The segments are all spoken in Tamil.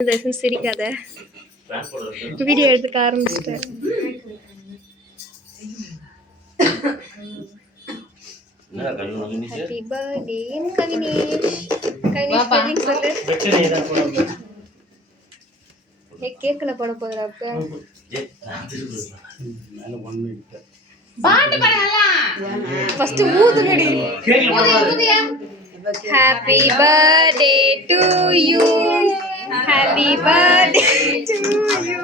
சிரிக்காத வீடியோ எடுத்துக்க ஆரம்பிச்சிட்டேன். Happy birthday Kavinesh. Kavinesh spelling சொல்லு. கேக்கல போட போறா அப்ப. பாட்டு பாடலாம். First ஊதுங்கடி. ஊதியா. Happy birthday to you. Happy birthday to you.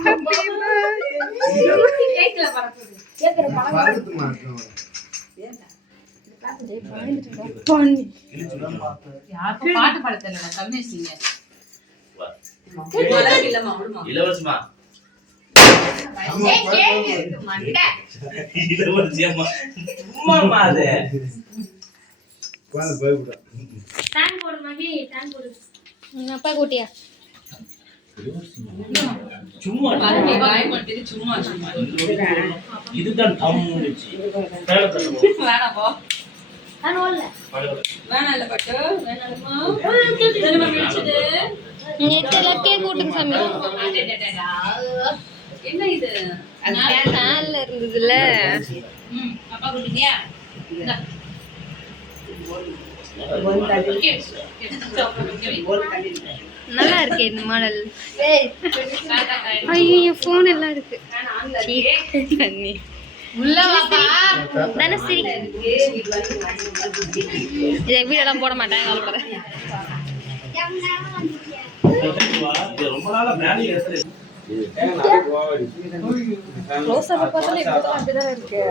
Happy birthday. கேக்கல பறக்குது. கேக்குற பறக்குது மாட்டோம். பாட்டு பாட தெரியல கவினேஷ் நீங்க. இல்லம்மா விடுமா. இலவசமா. மண்டை. இலவசமா. அம்மா அது. கோல போய் விடு. டான் போடு மகி, டான் போடு. அப்பா கூட்டியா. சும்மா வாய் மட்டும் சும்மா சும்மா. இதுதான் தம்முச்சு. வேணா போ. நான் ஓல்ல. வேணா இல்ல பட்டு. வேணாமா. என்னமா மிச்சது? நெட்டல கேக் கூட்டுங்க சாமி. என்ன இது? அது கேன்ல இருந்ததுல. அப்பா கூட்டியா? நல்லா இருக்கு இந்த மாடல். ஐயோ போன் எல்லாம் இருக்கு. உள்ள வாப்பா. தனஸ்ரீ இத வீடியோ எல்லாம் போட மாட்டேன் கவலைப்பட. ரொம்ப நாளா மேலே ஏத்துறேன். க்ளோஸ் அப் பார்த்தாலே இப்பதான் அப்படிதான் இருக்கு.